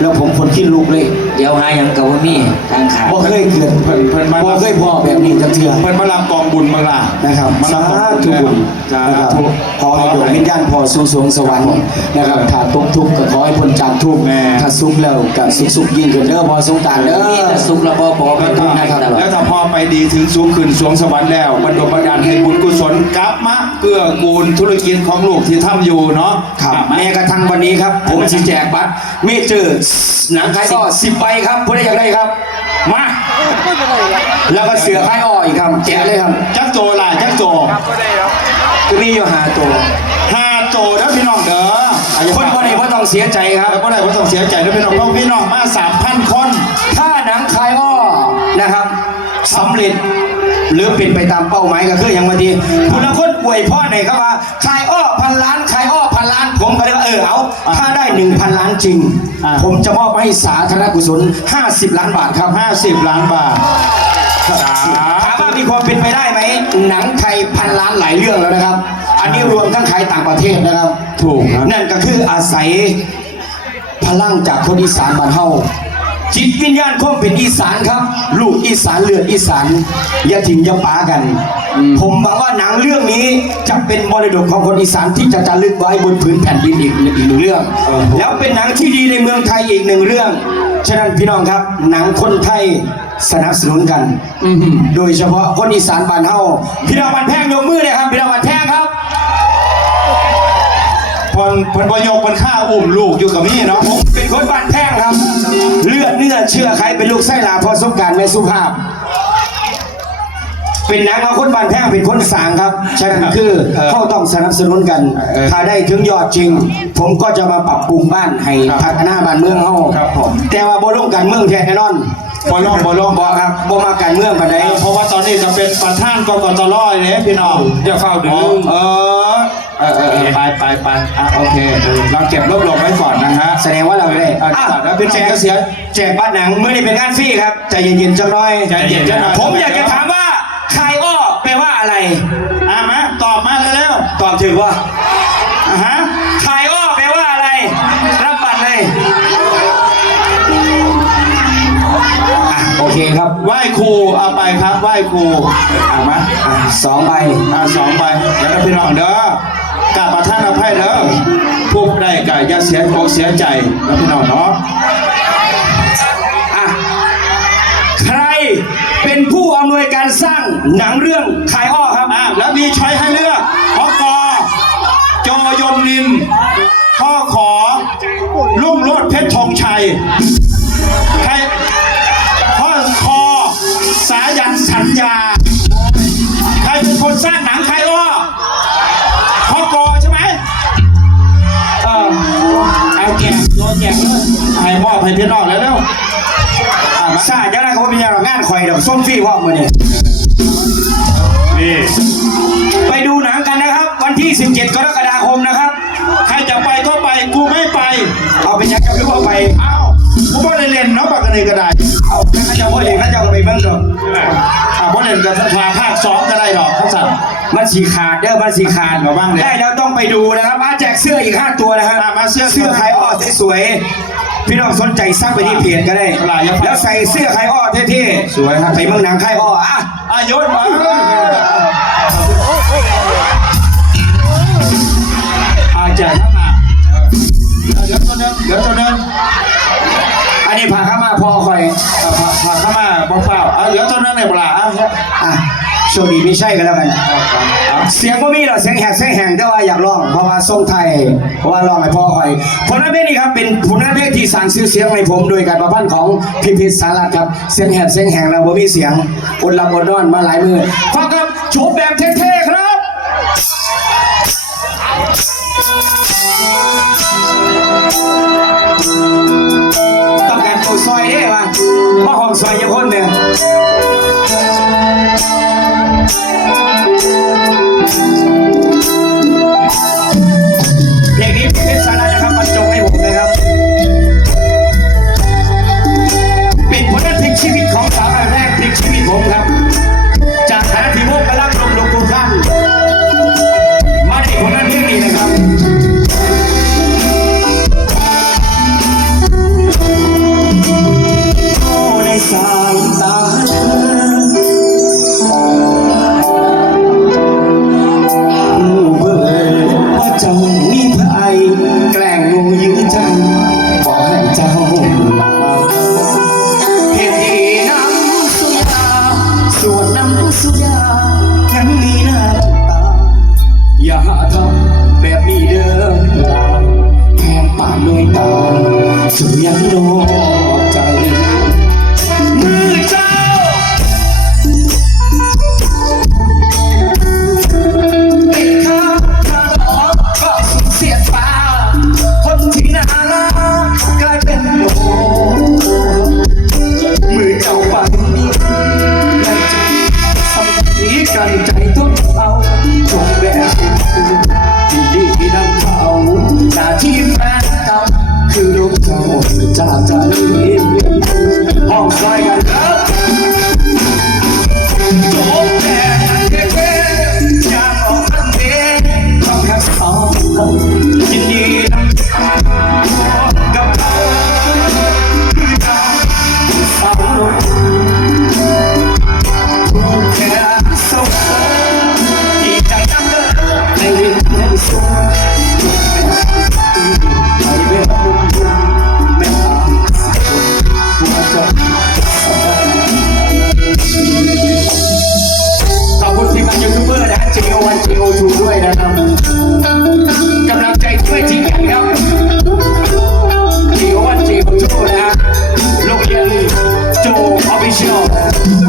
แล้วผมคนที่ลุกเลย เดี๋ยวหาหยังกับว่ามีทางขาบ่เคยเกิดเพิ่นเพิ่นมาบ่เคยพอแบบนี้จักเทื่อ เพิ่นมารับกองบุญมาล่ะนะครับมาสารับกองธุบุญบุญจ้านะครับธุขอให้ดวงวิญญาณพอสู่สวงสวรรค์นะครับถ้าตกทุกข์ก็ขอให้พ้นจากทุกข์แม่ถ้าสุขแล้วก็สุขสุขยิ่งขึ้นเด้อพอสงกรารเด้อ มีแต่สุขแล้วบ่พอไปแล้วทุถ้ากข์ให้ตลอด แล้วถ้าพอไปดีถึงสูงขึ้นสวงสวรรค์แล้วบรรดลบันดาลให้บุญกุศลกลับมาเกื้อกูลธุรกิจของลูกที่ทำอยู่เนาะครับกลับมา แม้กระทั่งวันนี้ครับ ผมสิแจกบัตรเมเจอร์หนังคายอ้อสิบใบครับผู้ใดอยากได้ครับ มาแล้วก็เสือคายอ้ออีกครับแจกเลยครับจักโจล่ะจักโจจะมีอยู่หาตัวหาโจแล้วพี่น้องเด้ออายุคนคนนี้ก็ต้องเสียใจครับแล้วก็ได้ว่าต้องเสียใจด้วยพี่น้องเพราะพี่น้องมาสามพันคนถ้าหนังคายอ้อนะครับสำเร็จหรือเป็นไปตามเป้าหมายก็คืออย่างวันทีคุณละคนอวยพ่อไหนครับว่าคายอ้อพันล้านคายอ้อพันล้าน ผมก็เลยว่าเออเอาถ้าได้หนึ่งพันล้านจริงผมจะมอบให้สาธารณกุศล 50 ล้านบาทครับห้าสิบล้านบาท สาถามว่ามีความเป็นไปได้ไหมหนังไทยพันล้านหลายเรื่องแล้วนะครับ อันนี้รวมทั้งขายต่างประเทศนะครับ ถูกครับ นั่นก็คืออาศัยพลังจากคนอีสานบ้านเฮา จิตวิญญาณความเป็นอีสานครับ ลูกอีสานเลือดอีสานอย่าทิ้งอย่าป๋ากัน ผมหวังว่าหนังเรื่องนี้จะเป็นมรดกของคนอีสานที่จะจารึกไว้บนพื้นแผ่นดินอีกอีกหนึ่งเรื่อง แล้วเป็นหนังที่ดีในเมืองไทยอีกหนึ่งเรื่อง ฉะนั้นพี่น้องครับ หนังคนไทยสนับสนุนกันโดยเฉพาะคนอีสานบ้านเฮาพี่น้องบ้านแพงยกมือเลยครับพี่น้องบ้านแพงครับพนพนประโยคมันฆ่าอุ้มลูกอยู่กับมี่เนาะผมเป็นคนบ้านแพงครับ เลือดเนื้อเชื่อใครเป็นลูกไส้หลาพอสมการไม่สุภาพ เป็นนางเอาคนบ้านแพงเป็นคนสร้างครับฉะนั้นคือเขาต้องสนับสนุนกัน ถ้าได้ถึงยอดจริง ผมก็จะมาปรับปรุงบ้านให้พัฒนาบ้านเมืองเฮาครับผมแต่ว่าบ่ลงการเมืองแท้แน่นอนบอลองบอลองบ่ครับบ่มาการเมืองปานใดเพราะว่าตอนนี้จะเป็นประธานกกตรเนี่ยพี่น้องอย่าเฝ้าดึอ๋องเออ เออเออเออไปไปไปอะโอเค เราเก็บรวบรวมไว้ก่อนนะฮะแสดงว่าเราได้อะอะแล้วพี่น้องแจกจะเสีย แจกบัตรหนังมื้อนี้เป็นงานฟรีครับใจเย็นๆจังน้อยใจเย็นๆหน่อย ผมอยากจะถามว่าใครอ้อแปลว่าอะไร อะมาตอบมาเร็วตอบถึงว่าๆอะฮะใครอ้อแปลว่าอะไร รับบัตรเลยอะโอเคครับไหว้ครูเอาไปครับไหว้ครูอะมาอะสองใบอะสองใบเดี๋ยวเราพี่น้องเด้อ กลับประท่านอภัยเด้อพูดได้กะอย่าเสียอกเสียใจนะพี่น้องเนาะอะใครเป็นผู้อำนวยการสร้างหนังเรื่องใครอ้อครับอะแล้วมีช้อยให้เลือกพกโจยมนินข้อขอลุ่งโลดเพชรธงชัย ให้พี่น้องแล้วเร็วอะมาใช่เจ้าหน้าเขาเป็นอย่างงานคอยดอกส้มฟรีว่ามือเนี่ยนี่ไปดูหนังกันนะครับ วันที่ 17 กรกฎาคมนะครับ ใครจะไปก็ไปกูไม่ไป เอาไปยักษ์กับพี่ว่าไปเอ้ากูบ่ได้เล่นเนาะปากกันเลยก็ได้เอาข้าเจ้าพ่อเองข้าเจ้าก็ไปเบิ่งดอกอ่าบ่อเล่นกับทาภาคสองก็ได้ดอกข้าสั่งมันสีขาดเด้อมันสีขาดเอาบ้างเลยได้แล้วต้องไปดูนะครับมาแจกเสื้ออีก5ตัวนะครับมาเสื้อเสื้อใครอ้อสวยๆ พี่น้องสนใจสั่งไปที่เพจก็ได้เวลาอย่าพลาดแล้วใส่เสื้อใครอ้อเท่ๆสวยครับไปเมืองหนังใครอ้ออะอายุมาอาแจกเข้ามาเดี๋ยวตัวนึงเดี๋ยวตัวนึงอันนี้พาเข้ามาพอคอยเอาผ่าผ่าเข้ามาบ่เปล่าเอาเดี๋ยวตัวนึงในเวลาอะ อะโชคดีไม่ใช่กันแล้วกันเสียงก็มีหรอเสียงแหบเสียงแหงแต่ว่าอยากร้องเพราะว่าทรงไทยเพราะว่าร้องให้พ่อคอยผลงานเพลงนี้ครับเป็นผลงานเพลงที่สร้างชื่อเสียงให้ผมโดยการประพันธ์ของพิพิธสารัตครับเสียงแหบเสียงแหงแล้วบ่มีเสียงอดหลับอดนอนมาหลายมือฟังครับโฉบแบบเท่ๆครับต้องการตัวซอยเด้ป่ะมาห้องซอยยาพ่นเนี่ยเพลง 그냥 너 Why? to, I'll be young.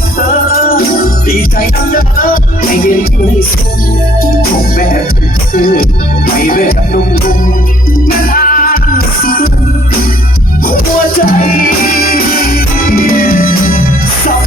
ับเธอดีใจนักเด้อให้เย็นที่สุดของแม่เป็คือไม่เวทกับนุ่ม